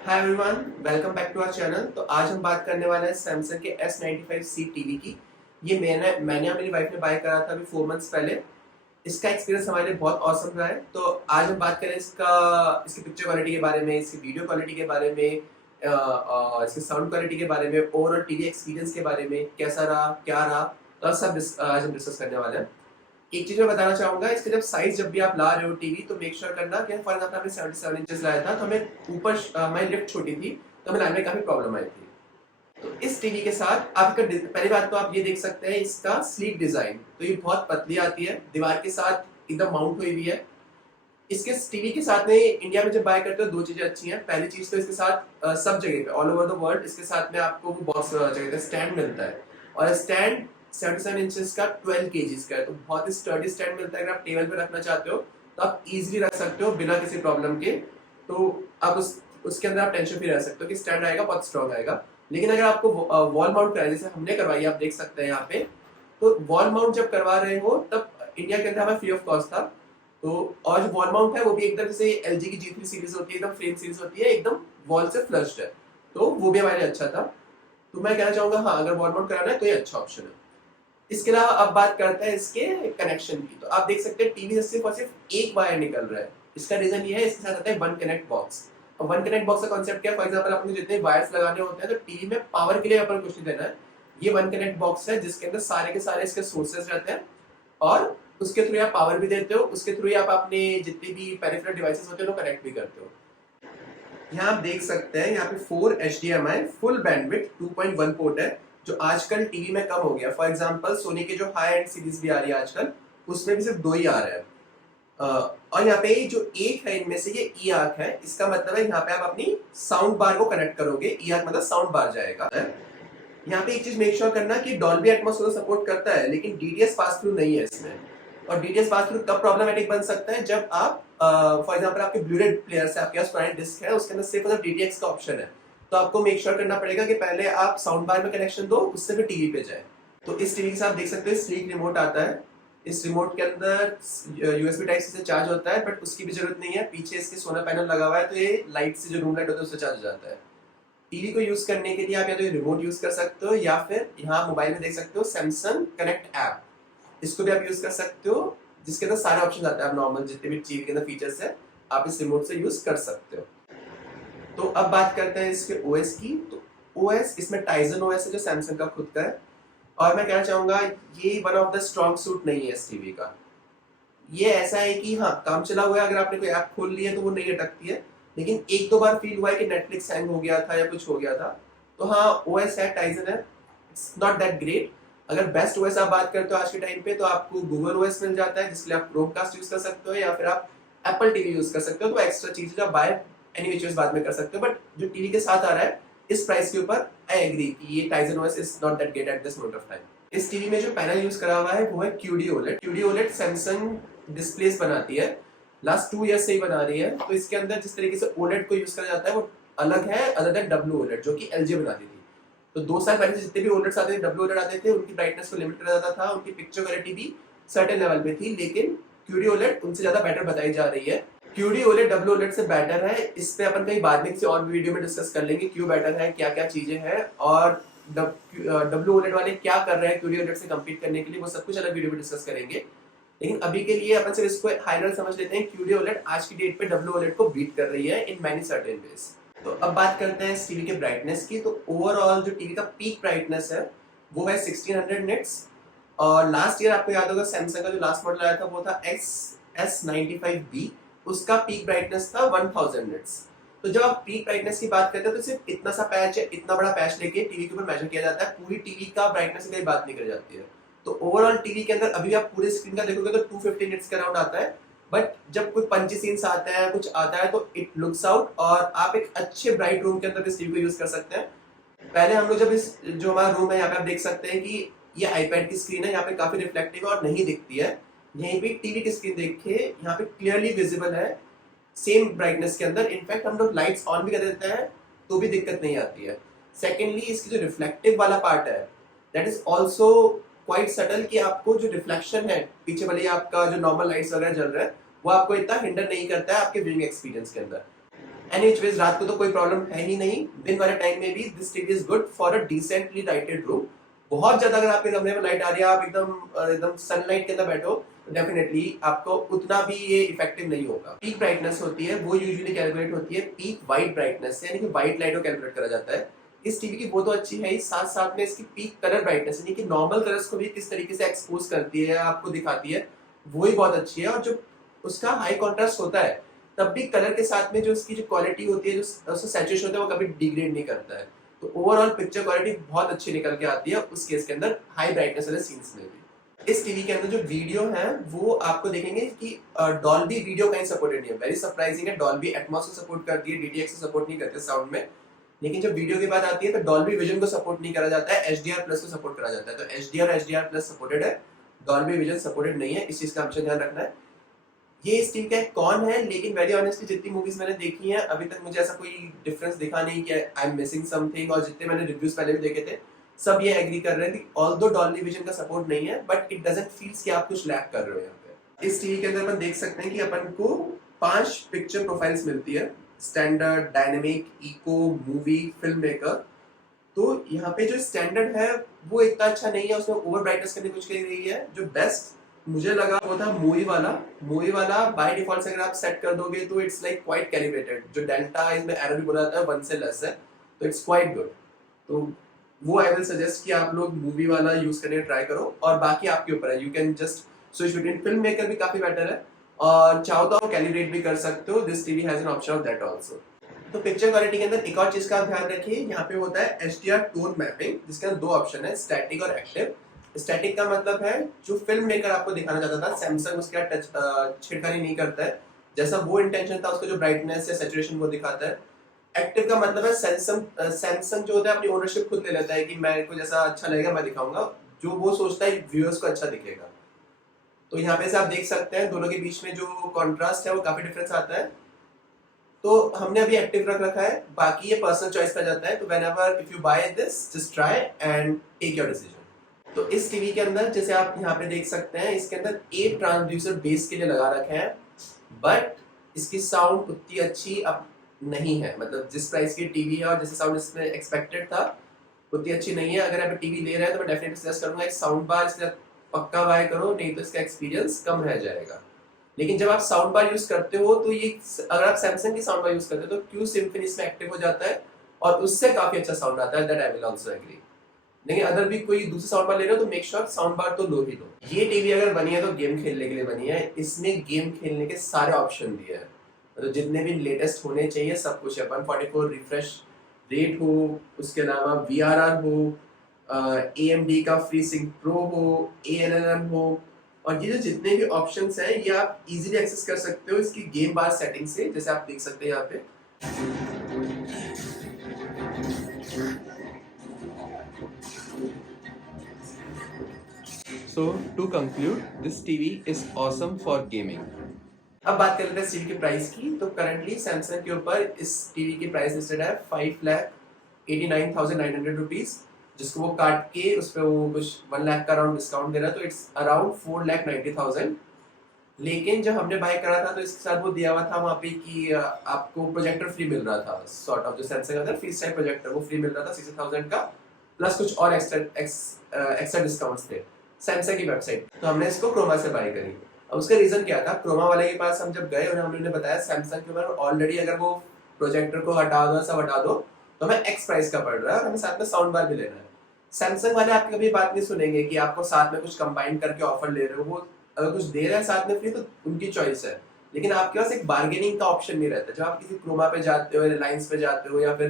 Hi everyone, welcome back to our channel. तो आज हम बात करने वाले हैं सैमसंग के S95C टीवी की। ये मैंने और मेरी वाइफ ने बाय करा था अभी 4 मंथ्स पहले। इसका एक्सपीरियंस हमारे लिए बहुत ऑसम रहा है। तो आज हम बात करें इसकी पिक्चर क्वालिटी के बारे में, इसकी वीडियो क्वालिटी के बारे में, इसकी साउंड क्वालिटी के बारे में, ओवरऑल टीवी एक्सपीरियंस के बारे में, कैसा रहा, क्या रहा। तो आज हम डिस्कस करने वाले हैं। एक चीज मैं बताना चाहूंगा, इसके जब भी आप ला रहे हो टीवी, तो मेक श्योर करना कि फॉर एग्जाम्पल हमने 77 इंचेस लाया था, तो हमें ऊपर हमारी लिफ्ट छोटी थी, तो हमें लाने में काफी प्रॉब्लम आई थी। तो इस टीवी के साथ आपका पहली बात तो आप ये देख सकते हैं इसका स्लीक डिजाइन। तो ये बहुत पतली आती है, दीवार के साथ एकदम माउंट हुई हुई है। इसके टीवी के साथ में इंडिया में जब बाय करते हो दो चीजें अच्छी हैं। पहली चीज तो इसके साथ सब जगह पे ऑल ओवर द वर्ल्ड इसके साथ में आपको वो बॉक्स जगह स्टैंड मिलता है। और स्टैंड 77 इंचेस का 12 केजीज का है, तो बहुत ही स्टर्डी स्टैंड मिलता है। अगर आप टेबल पे रखना चाहते हो तो आप इजीली रख सकते हो बिना किसी प्रॉब्लम के। तो आप उसके अंदर आप टेंशन फ्री रह सकते हो कि स्टैंड आएगा, बहुत स्ट्रॉन्ग आएगा। लेकिन अगर आपको वॉल माउंट कराए, जैसे हमने करवाई, आप देख सकते हैं यहाँ पे, तो वॉल माउंट जब करवा रहे हो तब इंडिया के अंदर हमें फ्री ऑफ कॉस्ट था। तो और जो वॉल माउंट है वो भी एकदम जैसे LG की G3 सीरीज होती है, एकदम फ्रेम सीरीज होती है, एकदम वॉल से फ्लश्ड है। तो वो भी हमारे लिए अच्छा था। तो मैं कहना चाहूंगा, हाँ, अगर वॉल माउंट कराना है तो ये अच्छा ऑप्शन है। इसके अलावा अब बात करते हैं इसके कनेक्शन की। तो आप देख सकते हैं टीवी से सिर्फ और सिर्फ एक वायर निकल रहा है। इसका रीजन ये है, इसके साथ आता है वन कनेक्ट बॉक्स। और वन कनेक्ट बॉक्स का कॉन्सेप्ट क्या है? फॉर एग्जांपल आपको जितने वायर्स लगाने होते हैं, तो टीवी में पावर के लिए अपन कुछ नहीं देना है। ये वन कनेक्ट बॉक्स है जिसके अंदर सारे के सारे इसके सोर्सेज रहते हैं, और उसके थ्रू आप पावर भी देते हो, उसके थ्रू आप अपने जितने भी पेरिफेरल डिवाइसेस होते हैं उनको कनेक्ट भी करते हो। यहाँ आप देख सकते हैं, यहाँ पे 4 HDMI फुल बैंडविड्थ 2.1 पोर्ट है, जो आजकल टीवी में कम हो गया। फॉर एग्जांपल सोनी के जो हाई एंड सीरीज भी आ रही है आजकल, उसमें भी सिर्फ 2 ही आ रहे हैं। और यहाँ पे जो एक है इनमें से ये ई आर्क है। इसका मतलब है यहाँ पे आप अपनी साउंड बार को कनेक्ट करोगे। ई आर्क मतलब साउंड बार जाएगा। यहाँ पे एक चीज मेक श्योर करना कि डॉल्बी एटमॉस को सपोर्ट करता है, लेकिन डीटीएस पास थ्रू नहीं है इसमें। और डीटीएस पास थ्रू कब प्रॉब्लमेटिक बन सकता है? जब आप फॉर एग्जांपल आपके ब्लूरे प्लेयर से आपके पास पुरानी डिस्क है, उसके अंदर सिर्फ मतलब डीटीएक्स का ऑप्शन है। तो आपको मेक श्योर करना पड़ेगा कि पहले आप साउंड बार में कनेक्शन दो, उससे फिर टीवी पे जाए। तो इस टीवी के साथ देख सकते हैं स्लीक रिमोट आता है। इस रिमोट के अंदर यूएसबी टाइप से चार्ज होता है, बट उसकी भी जरूरत नहीं है। पीछे इसके सोलर पैनल लगा हुआ है, तो ये लाइट से जो रूम लाइट होता है उससे चार्ज हो जाता है। टीवी को यूज करने के लिए आप या तो रिमोट यूज कर सकते हो, या फिर यहाँ मोबाइल में देख सकते हो सैमसंग कनेक्ट ऐप, इसको भी आप यूज कर सकते हो, जिसके अंदर सारे ऑप्शन आते हैं। आप नॉर्मल जितने भी टीवी के अंदर फीचर्स है, आप इस रिमोट से यूज कर सकते हो। तो अब बात करते हैं इसके ओएस की। तो ओएस इसमें टाइजन ओएस है, जो सैमसंग का खुद का है। और मैं कहना चाहूंगा ये one of the strong suit नहीं है इस टीवी का। ये ऐसा है कि हाँ, काम चला हुआ है, अगर आपने कोई ऐप खोल ली है तो वो नहीं अटकती है। लेकिन एक दो बार फील हुआ है कि नेटफ्लिक्स हैंग हो गया था या कुछ हो गया था। तो हाँ, ओएस है, टाइजन है, इट्स नॉट दैट ग्रेट। अगर बेस्ट ओएस आप बात करते हो आज के टाइम पे, तो आपको गूगल ओएस मिल जाता है, जिसके लिए आप क्रोमकास्ट यूज कर सकते हो, या फिर आप एप्पल टीवी यूज कर सकते हो। तो एक्स्ट्रा चीज जो आप बाय एनी विच बाद में कर सकते हो। बट जो टीवी के साथ आ रहा है इस प्राइस के ऊपर, आई एग्री कि ये Tizen OS is not that great at this moment of time. इस टीवी में जो पैनल यूज करा हुआ है वो है QD OLED। QD OLED Samsung displace बनाती है, लास्ट 2 ईयर से ही बना रही है। तो इसके अंदर जिस तरीके से OLED को यूज करा जाता है वो अलग है, अदर देन WOLED जो कि LG बनाती थी। तो 2 साल पहले जितने भी OLEDs आते थे, WOLED आते थे, उनकी ब्राइटनेस को लिमिट करा जाता था, उनकी पिक्चर क्वालिटी भी सर्टेन लेवल पे थी। लेकिन QD OLED उनसे ज्यादा बेटर बताई जा रही है। QD OLED WOLED से बेटर है। इस पे अपन कहीं बाद में किसी और वीडियो में डिस्कस कर लेंगे क्यों बेटर है, क्या क्या चीजें हैं, और WOLED वाले क्या कर रहे हैं QD OLED से कम्पीट करने के लिए, वो सब कुछ अलग वीडियो में डिस्कस करेंगे। लेकिन अभी के लिए अपन सिर्फ इसको हाई समझ लेते हैं। QD OLED आज की डेट पे WOLED को बीट कर रही है इन मैनी सर्टेन वेज। तो अब बात करते हैं इस टीवी के ब्राइटनेस की। तो ओवरऑल जो टीवी का पीक ब्राइटनेस है वो है 1600 निट्स। और लास्ट ईयर आपको याद होगा सैमसंग का जो लास्ट मॉडल आया था वो था S95B, उसका पीक ब्राइटनेस था 1000 निट्स। तो जब आप पीक ब्राइटनेस की बात करते हैं तो सिर्फ इतना सा पैच है, इतना बड़ा पैच लेके टीवी के ऊपर मेजर किया जाता है, पूरी टीवी का ब्राइटनेस की बात नहीं करी जाती है। तो ओवरऑल टीवी के अंदर अभी आप पूरे स्क्रीन का देखोगे तो 250 निट्स के अराउंड आता है। बट जब कोई पंची सीन्स आता है, कुछ आता है, तो इट लुक्स आउट, और आप एक अच्छे ब्राइट रूम के अंदर इस टीवी को यूज कर सकते हैं। पहले हम लोग जब इस जो हमारा रूम है यहाँ पे आप देख सकते हैं कि ये आईपैड की स्क्रीन है, यहाँ पे काफी रिफ्लेक्टिव है और नहीं दिखती है। यहीं पे टीवी की स्क्रीन देखिए, यहाँ पे क्लियरली विजिबल है सेम ब्राइटनेस के अंदर। इनफैक्ट हम लोग लाइट्स ऑन भी कर देते हैं तो भी दिक्कत नहीं आती है। सेकेंडली, इसकी जो रिफ्लेक्टिव वाला पार्ट है that is also quite subtle, कि आपको जो रिफ्लेक्शन है पीछे वाली आपका जो नॉर्मल लाइट्स वगैरह जल रहा है वो आपको इतना हिंडर नहीं करता है आपके व्यूइंग एक्सपीरियंस के अंदर। एनी वेज रात को तो कोई प्रॉब्लम है ही नहीं, दिन वाले टाइम में भी this TV is good for a decently lighted room. बहुत ज्यादा अगर आपके कमरे में लाइट आ रही है, आप एकदम एकदम सनलाइट के अंदर बैठो, तो डेफिनेटली आपको उतना भी ये इफेक्टिव नहीं होगा। पीक ब्राइटनेस होती है वो यूजुअली कैलकुलेट होती है पीक वाइट ब्राइटनेस से, यानी कि वाइट लाइट को कैलकुलेट करा जाता है। इस टीवी की वो तो अच्छी है ही, साथ साथ में इसकी पीक कलर ब्राइटनेस यानी कि नॉर्मल कलर्स को भी किस तरीके से एक्सपोज करती है, आपको दिखाती है, वो ही बहुत अच्छी है। और जो उसका हाई कॉन्ट्रास्ट होता है तब भी कलर के साथ में जो उसकी जो क्वालिटी होती है, जो उसका सैचुरेशन होता है, वो कभी डिग्रेड नहीं करता है। तो ओवरऑल पिक्चर क्वालिटी बहुत अच्छी निकल के आती है उस केस के अंदर, हाई ब्राइटनेस वाले सीन्स में भी। इस टीवी के अंदर जो वीडियो है वो आपको देखेंगे कि डॉल्बी वीडियो कहीं सपोर्टेड नहीं है, वेरी सरप्राइजिंग है। डॉल्बी एटमॉस को सपोर्ट करती है, डीटीएक्स को सपोर्ट नहीं करते साउंड में। लेकिन जब वीडियो की बात आती है तो डॉल्बी विजन को सपोर्ट नहीं करा जाता है, एचडीआर प्लस को सपोर्ट करा जाता है। तो एचडीआर एचडीआर प्लस सपोर्टेड है, डॉल्बी विजन सपोर्टेड नहीं है, इस चीज का हमेशा ध्यान रखना है। ये इस टीम का एक कौन है, लेकिन वेरी ऑनेस्टली जितनी मूवीज मैंने देखी हैं अभी तक मुझे ऐसा कोई डिफरेंस दिखा नहीं कि आई एम मिसिंग समथिंग। और जितने मैंने रिव्यूज पहले भी देखे थे सब ये एग्री कर रहे हैं कि ऑल्दो डॉल्बी विजन का सपोर्ट नहीं है, बट इट डजंट फील्स कि आप कुछ लैक कर रहे हो यहाँ पे। इस टीवी के अंदर अपन देख सकते हैं कि अपन को 5 पिक्चर प्रोफाइल्स मिलती है, standard, dynamic, eco, movie, film maker. तो यहाँ पे जो स्टैंडर्ड है वो इतना अच्छा नहीं है, उसमें ओवर ब्राइटनेस करने की कोशिश करी गई है। जो बेस्ट मुझे लगा वो था मूवी वाला। मूवी वाला बाय डिफॉल्ट से अगर आप सेट कर दोगे तो इट्स लाइक क्वाइट कैलिब्रेटेड, जो डेल्टा इसमें एरर भी बोला जाता है 1 से लेस है, तो इट्स क्वाइट गुड। तो वो आई विल सजेस्ट कि आप लोग मूवी वाला यूज करने ट्राई करो, और बाकी आपके ऊपर है, you can just switch between. Film maker भी काफी बेटर है, और चाहो तो आप कैलिब्रेट भी कर सकते हो, this TV has an option of that also. तो पिक्चर क्वालिटी के अंदर एक और चीज का आप ध्यान रखिए, यहाँ पे होता है एचडीआर टोन मैपिंग, जिसके अंदर 2 ऑप्शन है, स्टैटिक और एक्टिव। स्टैटिक का मतलब है जो फिल्म मेकर आपको दिखाना चाहता था, सैमसंग उसके टच छिड़कानी नहीं करता है, जैसा वो इंटेंशन था उसका जो ब्राइटनेस या सैचुरेशन वो दिखाता है। एक्टिव का मतलब है सैमसंग जो होता है अपनी ओनरशिप खुद ले लेता है कि मेरे को जैसा अच्छा लगेगा मैं दिखाऊंगा, जो वो सोचता है व्यूअर्स को अच्छा दिखेगा। तो यहाँ पे से आप देख सकते हैं दोनों के बीच में जो कॉन्ट्रास्ट है वो काफी डिफरेंस आता है। तो हमने अभी एक्टिव रख रखा है, बाकी ये पर्सनल चॉइस पे जाता है। तो whenever if you buy this just try and take your decision. तो इस टीवी के अंदर जैसे आप यहाँ पे देख सकते हैं, इसके अंदर 8 ट्रांसड्यूसर बेस के लिए लगा रखे हैं, बट इसकी साउंड उतनी अच्छी अब नहीं है। मतलब जिस प्राइस की टीवी है और जैसे साउंड इसमें एक्सपेक्टेड था उतनी अच्छी नहीं है। अगर आप टीवी ले रहे हैं तो मैं डेफिनेटली सजेस्ट करूंगा एक साउंड बार इसके साथ पक्का बाय करो, नहीं तो इसका एक्सपीरियंस कम रह जाएगा। लेकिन जब आप साउंड बार यूज करते हो तो ये, अगर आप सैमसंग की साउंड बार यूज करते हो तो क्यू सिम्फनी इसमें एक्टिव हो जाता है और उससे काफी अच्छा साउंड आता है, that I will also agree. लेकिन अगर भी कोई दूसरी साउंड बार ले रहे हो तो मेक श्योर साउंड बार तो लो ही लो। ये टीवी अगर बनी है तो गेम खेलने के लिए बनी है, इसमें गेम खेलने के सारे ऑप्शन दिए हैं, तो जितने भी लेटेस्ट होने चाहिए सब कुछ है। 144 रिफ्रेश रेट हो, उसके अलावा VRR हो, AMD का फ्री सिंक प्रो हो, ANNM हो, और ये जो जितने भी ऑप्शंस हैं ये आप इजीली एक्सेस कर सकते हो इसकी गेम बार सेटिंग से, जैसे आप देख सकते हैं यहाँ पे। So to conclude, this TV is awesome for gaming. अब बात कर लेते हैं इस टीवी की प्राइस की। तो करंटली सैमसंग के ऊपर इस टीवी की प्राइस लिस्टेड है 5,89,900 रुपीज, जिसको वो काट के उस पर वो कुछ 1 लाख का अराउंड डिस्काउंट दे रहा है, तो इट्स अराउंड 4,90,000। लेकिन जब हमने बाय करा था तो इसके साथ वो दिया हुआ था वहाँ पे कि आपको प्रोजेक्टर फ्री मिल रहा था, सॉर्ट ऑफ जो सैमसंग का फ्री स्टाइल प्रोजेक्टर वो फ्री मिल रहा था 60,000 का, प्लस कुछ और एक्स्ट्रा डिस्काउंट्स थे सैमसंग की वेबसाइट। तो हमने इसको क्रोमा से बाय करी। अब उसका रीजन क्या था, क्रोमा वाले के पास हम जब गए और हमने बताया सैमसंग के ऊपर ऑलरेडी अगर वो प्रोजेक्टर को हटा दो, सब हटा दो, तो हमें एक्स प्राइस का पड़ रहा है और हमें साथ में साउंड बार भी लेना है। सैमसंग वाले आपकी कभी बात नहीं सुनेंगे कि आपको साथ में कुछ कंबाइन करके ऑफर ले रहे हो, वो अगर कुछ दे रहे हैं साथ में फ्री तो उनकी चॉइस है, लेकिन आपके पास एक बार्गेनिंग का ऑप्शन नहीं रहता। जब आप किसी क्रोमा पे जाते हो, रिलायंस पे जाते हो, या फिर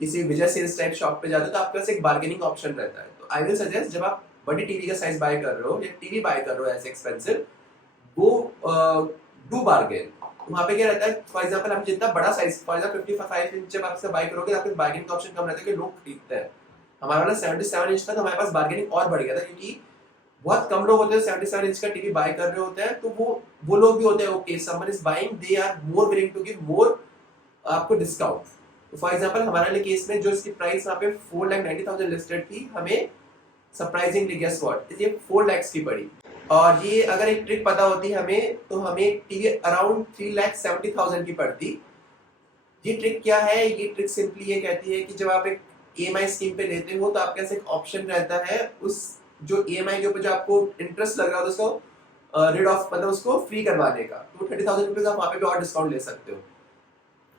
किसी विजय सेल्स टाइप शॉप पे जाते हो, तो आपके पास एक बार्गेनिंग ऑप्शन रहता है। तो आई विल सजेस्ट जब आप बड़ी टीवी का साइज बाय कर रहे हो या टीवी बाय कर रहे हो ऐसे एक्सपेंसिव, वो डू बार्गेन। वहाँ पे क्या रहता है, फॉर एग्जांपल हम जितना बड़ा साइज, फॉर एग्जांपल 55 इंच जब आपसे बाय करोगे, आपके बार्गेनिंग का ऑप्शन कम रहता है कि लोग खरीदते हैं। हमारा वाला 77 इंच था तो हमारे पास बार्गेनिंग और बढ़ गया था, क्योंकि बहुत कम लोग होते हैं 77 इंच का टीवी बाय कर रहे होते हैं। तो वो लोग भी होते हैं, okay someone is buying, they are more willing to give more आपको डिस्काउंट। तो फॉर एग्जांपल हमारे लिए केस में जो इसकी प्राइस वहाँ पे 4,90,000 लिस्टेड थी, हमें सरप्राइजिंगली गेस व्हाट, ये 4 लाख की पड़ी। और ये अगर एक ट्रिक पता होती हमें, तो हमें टीवी अराउंड 3,70,000 की पड़ती। ये ट्रिक क्या है? ये ट्रिक सिंपली ये कहती है कि जब आप एक ईएमआई स्कीम पे लेते हो तो आपके पास एक ऑप्शन रहता है उस जो ईएमआई के ऊपर जो आपको इंटरेस्ट लग रहा है उसको रिड ऑफ मतलब उसको फ्री करवाने का। तो 30,000 रुपीज आप वहाँ पे भी और डिस्काउंट ले सकते हो।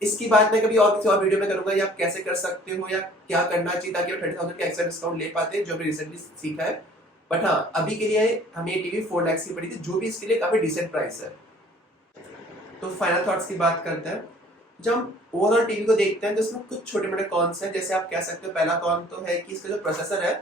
इसकी बात मैं कभी और किसी और वीडियो में करूंगा या आप कैसे कर सकते हो या क्या करना चाहिए ताकि आप 30,000 का एक्स्ट्रा डिस्काउंट ले पाते हैं, जो हमने रिसेंटली सीखा है। बट हाँ, अभी के लिए हमें ये टीवी 4 लाख की पड़ी थी, जो भी इसके लिए काफी डिसेंट प्राइस है। तो फाइनल थॉट्स की बात करते हैं। जब हम ओवरऑल टीवी को देखते हैं तो इसमें कुछ छोटे मोटे कॉन्स हैं। जैसे आप कह सकते हो पहला कॉन तो है कि इसका जो प्रोसेसर है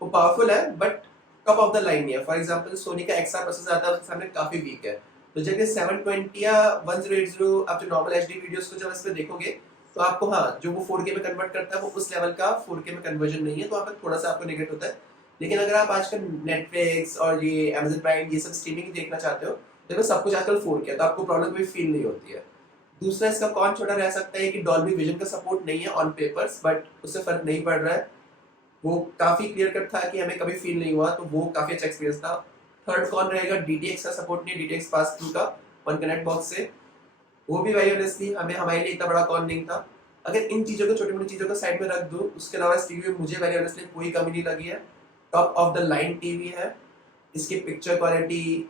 वो पावरफुल है but top of the line नहीं है। फॉर एग्जांपल सोनी का एक्सआर प्रोसेसर आता है उसके सामने काफी वीक है। तो जब ये 720 या 1080 आप जो नॉर्मल एचडी वीडियोस को जब इस पे देखोगे तो आपको हाँ जो वो 4K में कन्वर्ट करता है वो उस लेवल का 4K में कन्वर्जन नहीं है, तो वहाँ पर थोड़ा सा आपको नेगेट होता है। लेकिन अगर आप आजकल नेटफ्लिक्स और ये Amazon प्राइम ये सब स्ट्रीमिंग देखना चाहते हो तो सब कुछ आजकल 4K है, तो आपको प्रॉब्लम कोई फील नहीं होती है। दूसरा इसका कौन छोटा रह सकता है कि डॉल्बी विजन का सपोर्ट नहीं है ऑन पेपर्स, बट उससे फर्क नहीं पड़ रहा है। वो काफी क्लियर कट था कि हमें कभी फील नहीं हुआ, तो वो काफी अच्छा एक्सपीरियंस था। थर्ड कौन रहेगा, DTX का सपोर्ट नहीं है, DTX पास थ्रू का वन कनेक्ट बॉक्स से, वो भी वेरी ऑनेस्टली हमें हमारे लिए इतना बड़ा कौन नहीं था। अगर इन चीजों को छोटी मोटी चीजों को साइड में रख दूं, उसके अलावा इस टीवी में मुझे वेरी ऑनेस्टली कोई कमी नहीं लगी है। Top of the line TV है, इसकी पिक्चर क्वालिटी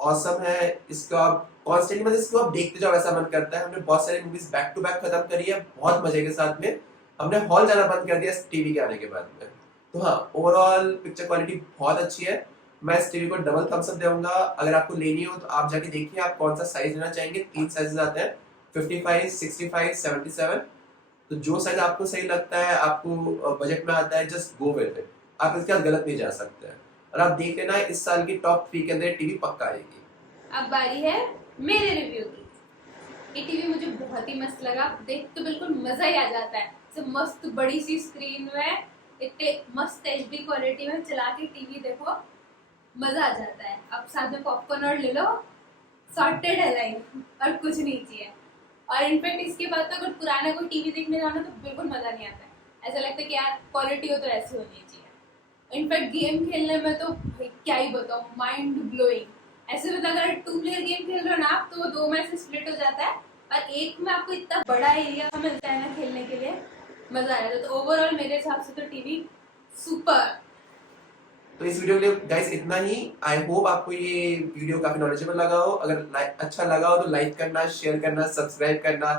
ऑसम है। इसको आप कॉन्स्टेंटली मतलब इसको आप देखते जाओ ऐसा मन करता है। हमने बहुत सारी मूवीज बैक टू बैक खत्म करी है बहुत मजे के साथ में। हमने हॉल जाना बंद कर दिया इस टीवी के आने के बाद में। तो हाँ, ओवरऑल पिक्चर क्वालिटी बहुत अच्छी है। मैं इस टीवी को डबल थम्स अप दूंगा। अगर आपको लेनी हो तो आप जाके देखिए आप कौन सा साइज लेना चाहेंगे। 3 साइजेस आते हैं, 55, 65, 77। तो जो साइज आपको सही लगता है, आपको बजट में आता है, जस्ट गो विद इट। आप इसके साथ गलत नहीं जा सकते हैं। और आप देख लेना इस साल की टॉप 3 के अंदर टीवी पक्का आएगी। अब बारी है मेरे रिव्यू की। ये टीवी मुझे बहुत ही मस्त लगा, देख तो बिल्कुल मजा ही आ जाता है। तो मस्त बड़ी सी स्क्रीन में इतने मस्त एचडी क्वालिटी में चला के टीवी देखो, मजा आ जाता है। अब साथ में पॉपकॉर्न और ले लो, सॉर्टेड है लाइफ, और कुछ नहीं चाहिए। और इनफैक्ट इसके बाद तो अगर पुराना कोई टीवी देखने जाना तो बिल्कुल मजा नहीं आता है। ऐसा लगता है कि यार क्वालिटी हो तो ऐसी होनी चाहिए। इनफैक्ट गेम खेलने में तो क्या ही बताऊं, माइंड ब्लोइंग। ऐसे मतलब अगर 2 प्लेयर गेम खेल रहे हो ना आप, तो वो 2 में से स्प्लिट हो जाता है और एक में आपको इतना बड़ा एरिया मिलता है ना खेलने के लिए, मजा आ जाता है। तो ओवरऑल मेरे हिसाब से तो टीवी सुपर। तो इस वीडियो के लिए गाइस इतना ही। आई होप आपको ये वीडियो काफी नॉलेजेबल लगा हो। अगर अच्छा लगा हो तो लाइक करना, शेयर करना, सब्सक्राइब करना,